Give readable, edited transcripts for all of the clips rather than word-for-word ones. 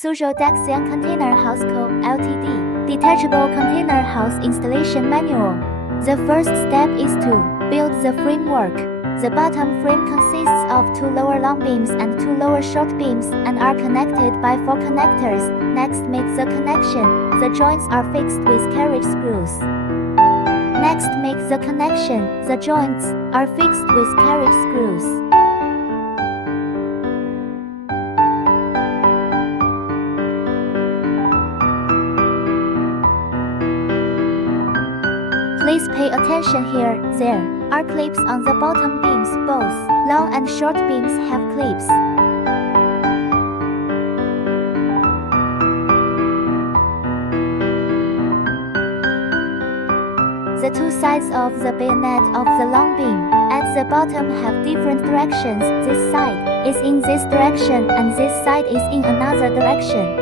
Suzhou Daxian Container House Co., Ltd. Detachable Container House Installation Manual. The first step is to build the framework. The bottom frame consists of 2 lower long beams and 2 lower short beams and are connected by 4 connectors. Next, make the connection. The joints are fixed with carriage screws. Next, make the connection. The joints are fixed with carriage screws. Please pay attention here. There are clips on the bottom beams. Both long and short beams have clips. The 2 sides of the bayonet of the long beam at the bottom have different directions. This side is in this direction and this side is in another direction.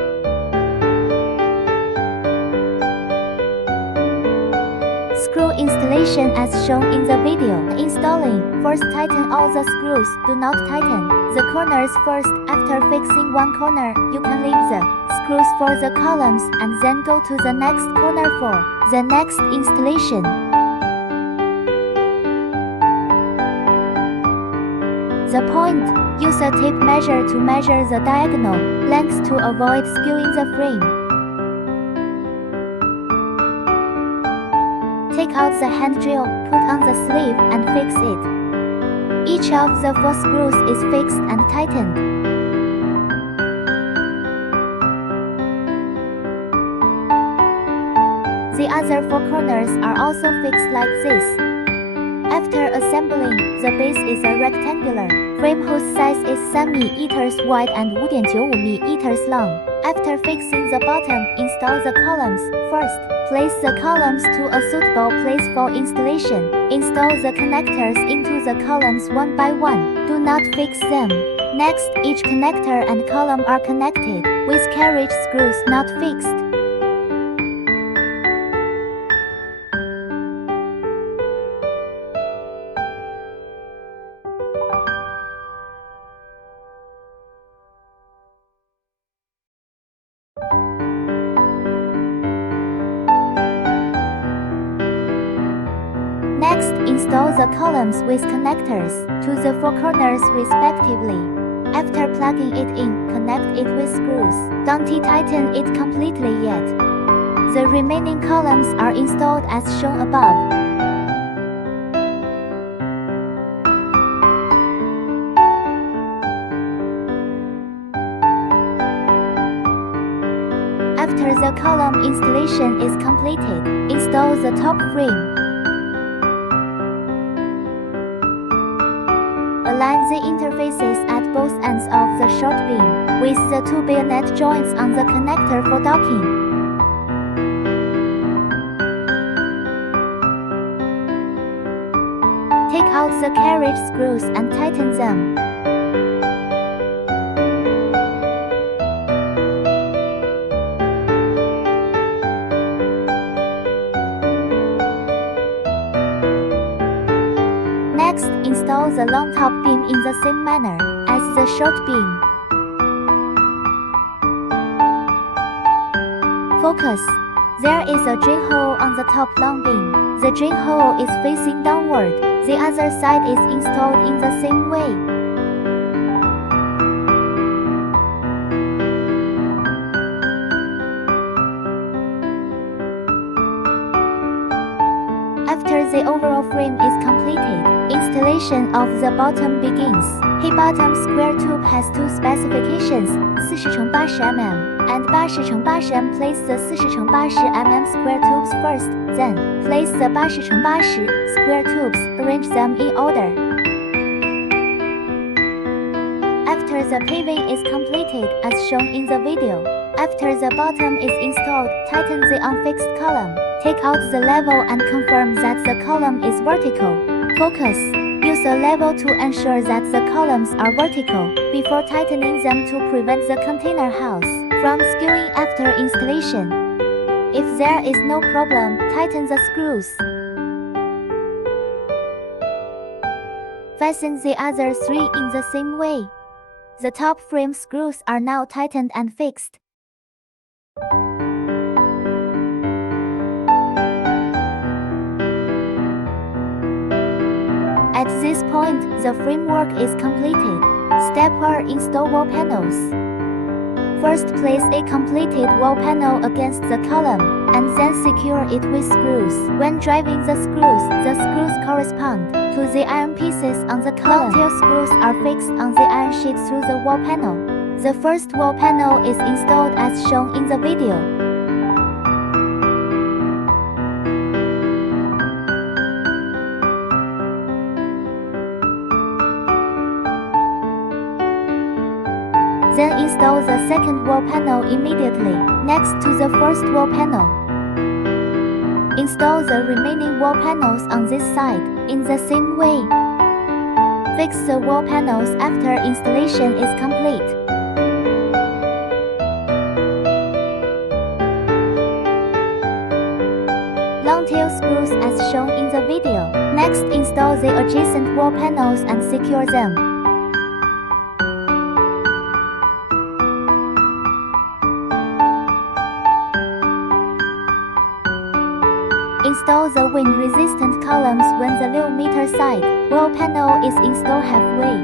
Screw installation as shown in the video. Installing. First, tighten all the screws. Do not tighten the corners first. After fixing one corner, you can leave the screws for the columns and then go to the next corner for the next installation. The point. Use a tape measure to measure the diagonal length to avoid skewing the frame. Take out the hand drill, put on the sleeve and fix it. Each of the 4 screws is fixed and tightened. The other 4 corners are also fixed like this. After assembling, the base is a rectangular frame whose size is 3 meters wide and 5.95 meters long. After fixing the bottom, install the columns. First, place the columns to a suitable place for installation. Install the connectors into the columns one by one. Do not fix them. Next, each connector and column are connected with carriage screws not fixed. Next, install the columns with connectors to the 4 corners respectively. After plugging it in, connect it with screws. Don't tighten it completely yet. The remaining columns are installed as shown above. After the column installation is completed, install the top frame. Align the interfaces at both ends of the short beam with the 2 bayonet joints on the connector for docking. Take out the carriage screws and tighten them. Next, install the long top beam in the same manner as the short beam. Focus. There is a drain hole on the top long beam. The drain hole is facing downward. The other side is installed in the same way. After the overall frame is completed, installation of the bottom begins. He bottom square tube has 2 specifications, 40x80 mm and 80x80 mm. Place the 40x80 square tubes first, then place the 80x80 square tubes, arrange them in order. After the paving is completed as shown in the video, after the bottom is installed, tighten the unfixed column. Take out the level and confirm that the column is vertical. Focus. Use a level to ensure that the columns are vertical before tightening them to prevent the container house from skewing after installation. If there is no problem, tighten the screws. Fasten the other 3 in the same way. The top frame screws are now tightened and fixed. At this point, the framework is completed. Step 4. Install wall panels. First, place a completed wall panel against the column, and then secure it with screws. When driving the screws correspond to the iron pieces on the column. Long tail screws are fixed on the iron sheet through the wall panel. The first wall panel is installed as shown in the video. Then install the second wall panel immediately, next to the first wall panel. Install the remaining wall panels on this side, in the same way. Fix the wall panels after installation is complete. Long tail screws as shown in the video. Next, install the adjacent wall panels and secure them. Install the wind-resistant columns when the low-meter side wall panel is installed halfway.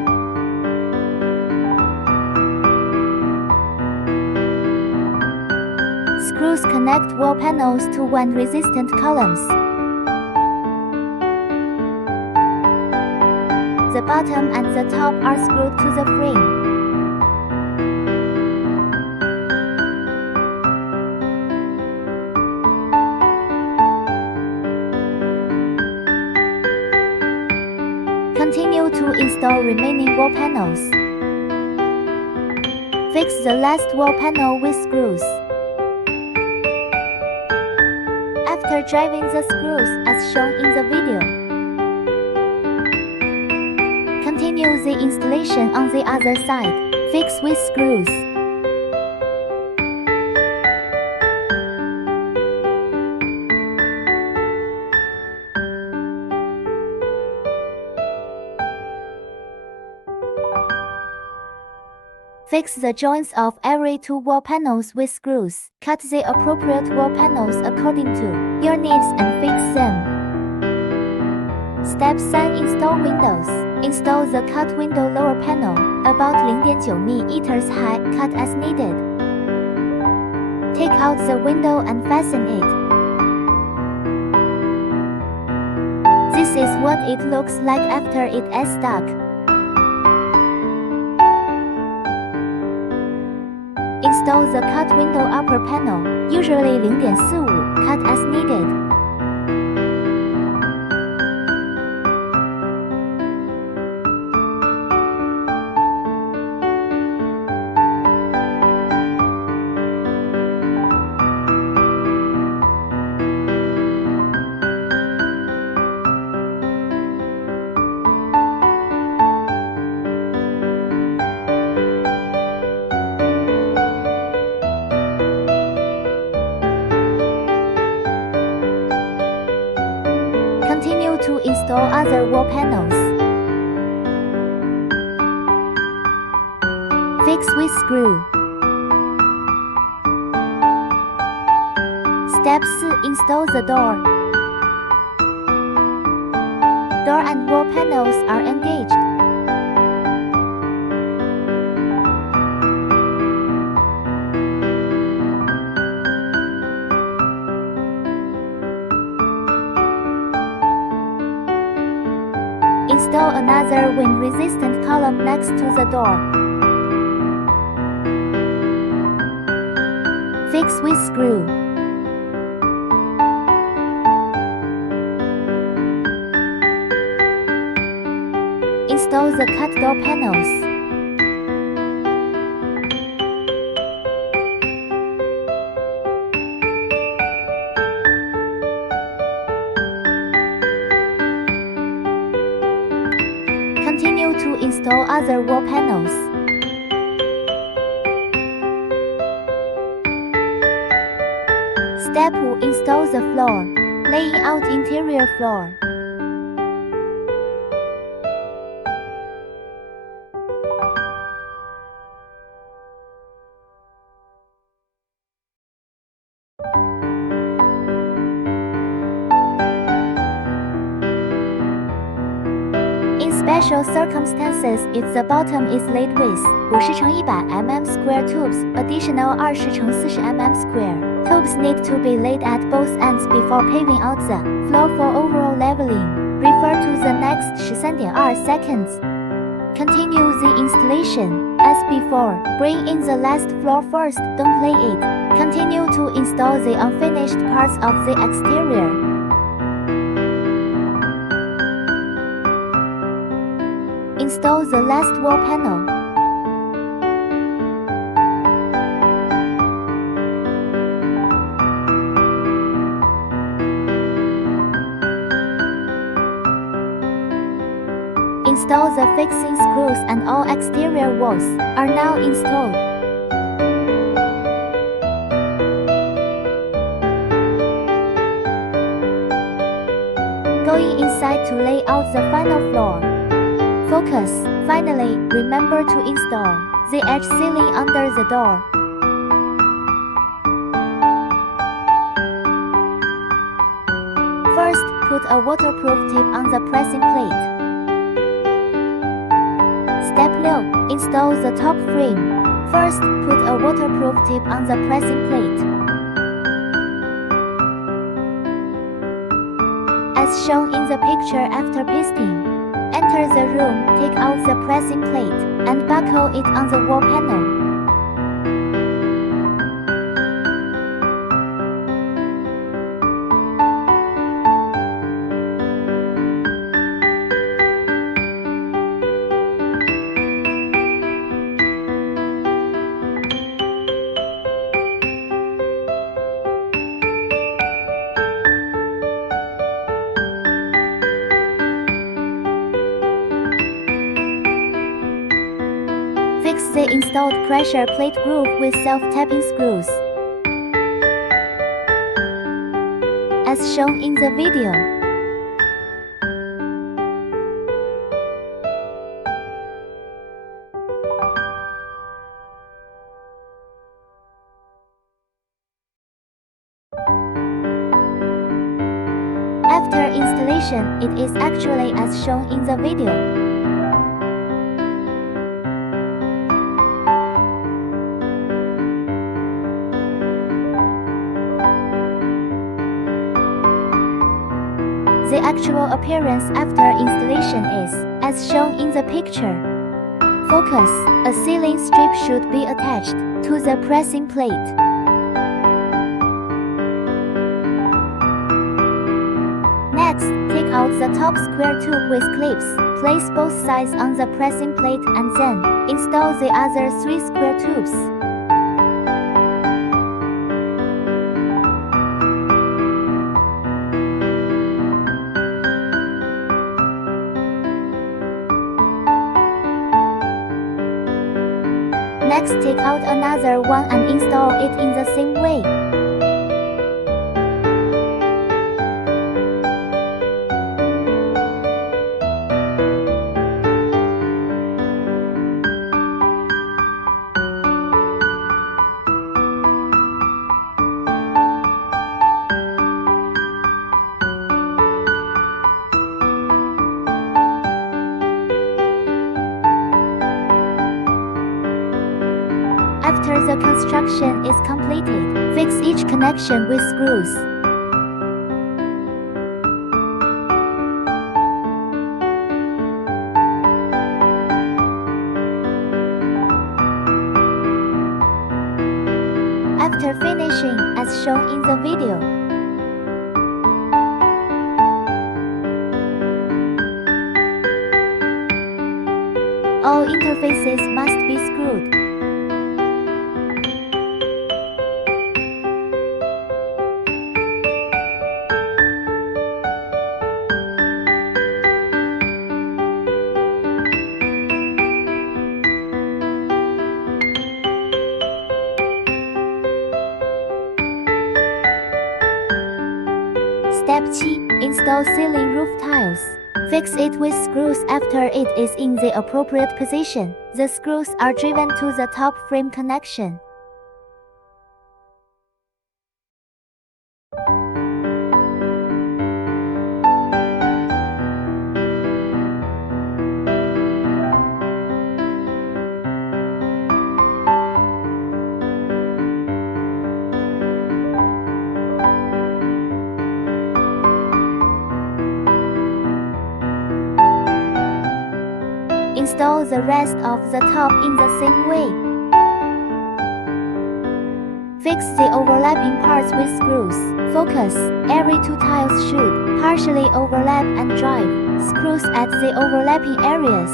Screws connect wall panels to wind-resistant columns. The bottom and the top are screwed to the frame. Continue to install remaining wall panels. Fix the last wall panel with screws. After driving the screws as shown in the video, continue the installation on the other side. Fix with screws. Fix the joints of every two wall panels with screws. Cut the appropriate wall panels according to your needs and fix them. Step 3. Install windows. Install the cut window lower panel, about 0.9 meters high, cut as needed. Take out the window and fasten it. This is what it looks like after it is stuck. Install the cut window upper panel, usually 0.45, cut as needed. Continue to install other wall panels. Fix with screw. Step 4. Install the door. Door and wall panels are engaged. Install another wind-resistant column next to the door. Fix with screw. Install the cut door panels. Continue to install other wall panels. Step 5. Install the floor. Laying out interior floor. In special circumstances, if the bottom is laid with 50×100 mm square tubes, additional 20×40 mm square tubes need to be laid at both ends before paving out the floor for overall leveling. Refer to the next 13.2 seconds. Continue the installation. As before, bring in the last floor first, don't lay it. Continue to install the unfinished parts of the exterior. Install the last wall panel. Install the fixing screws and all exterior walls are now installed. Going inside to lay out the final floor. Focus. Finally, remember to install the edge ceiling under the door. First, put a waterproof tip on the pressing plate. Step 6. Install the top frame. First, put a waterproof tip on the pressing plate. As shown in the picture after pasting. Enter the room, take out the pressing plate, and buckle it on the wall panel. Fix the installed pressure plate groove with self-tapping screws. As shown in the video. After installation, it is actually as shown in the video. The actual appearance after installation is as shown in the picture. Focus. A ceiling strip should be attached to the pressing plate. Next, take out the top square tube with clips. Place both sides on the pressing plate and then install the other 3 square tubes. Next, take out another one and install it in the same way. After the construction is completed, fix each connection with screws. After finishing, as shown in the video, all interfaces must be screwed. Step 7. Install ceiling roof tiles. Fix it with screws after it is in the appropriate position. The screws are driven to the top frame connection. Install the rest of the top in the same way. Fix the overlapping parts with screws. Focus. Every 2 tiles should partially overlap and drive screws at the overlapping areas.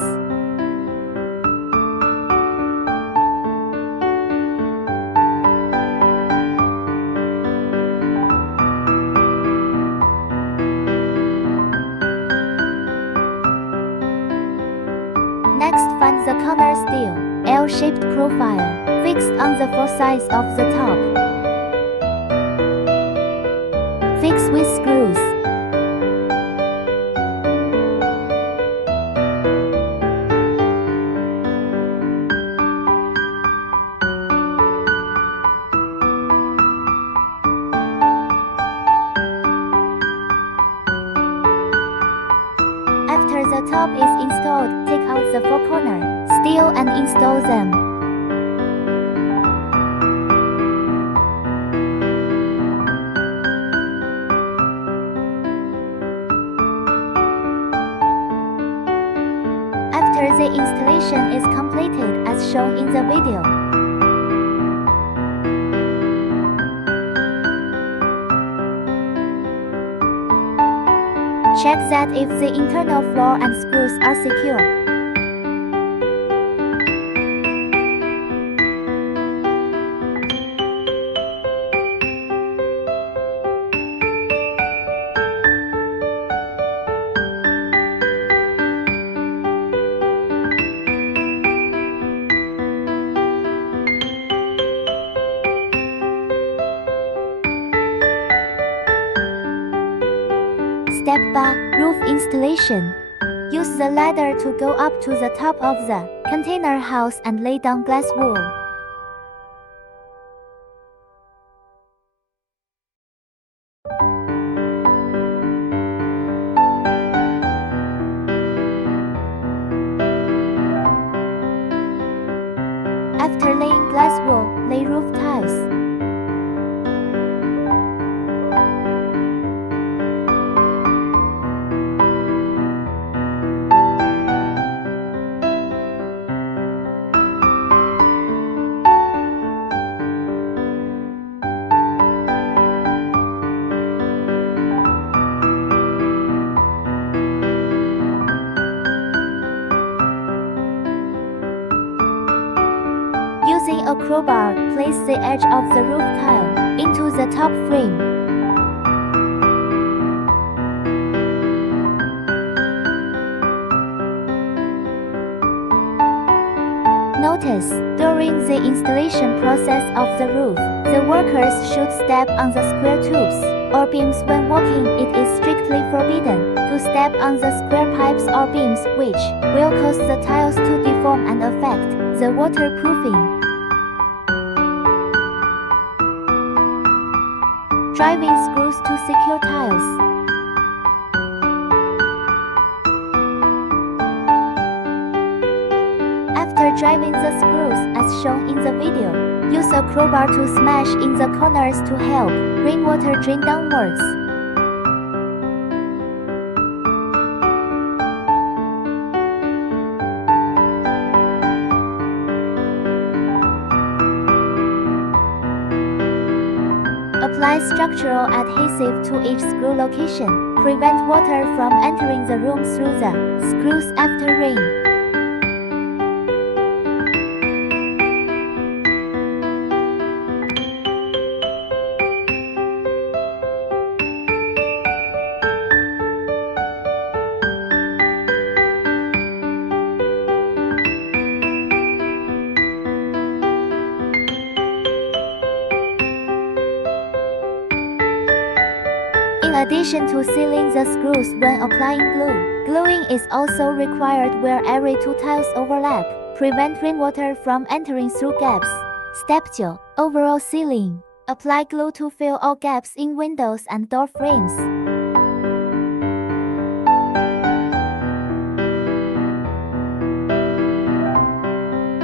Next, find the corner steel, L-shaped profile, fixed on the 4 sides of the top. Fix with screws. After the top is installed, take out the 4 corner steel and install them. After the installation is completed as shown in the video, check that if the internal floor and screws are secure. Step back, roof installation. Use the ladder to go up to the top of the container house and lay down glass wool. After laying glass wool, lay roof tiles. Using a crowbar, place the edge of the roof tile into the top frame. Notice, during the installation process of the roof, the workers should step on the square tubes or beams when walking. It is strictly forbidden to step on the square pipes or beams, which will cause the tiles to deform and affect the waterproofing. Driving screws to secure tiles. After driving the screws as shown in the video, use a crowbar to smash in the corners to help rainwater drain downwards. Apply structural adhesive to each screw location. Prevent water from entering the room through the screws after rain. In addition to sealing the screws when applying glue, gluing is also required where every 2 tiles overlap. Prevent rainwater from entering through gaps. Step 2. Overall sealing. Apply glue to fill all gaps in windows and door frames.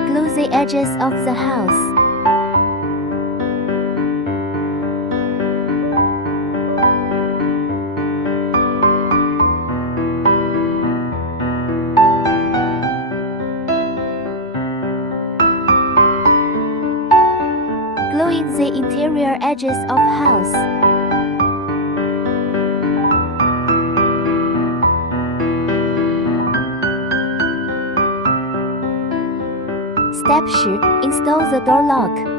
Glue the edges of the house. the interior edges of house. Step 10. Install the door lock.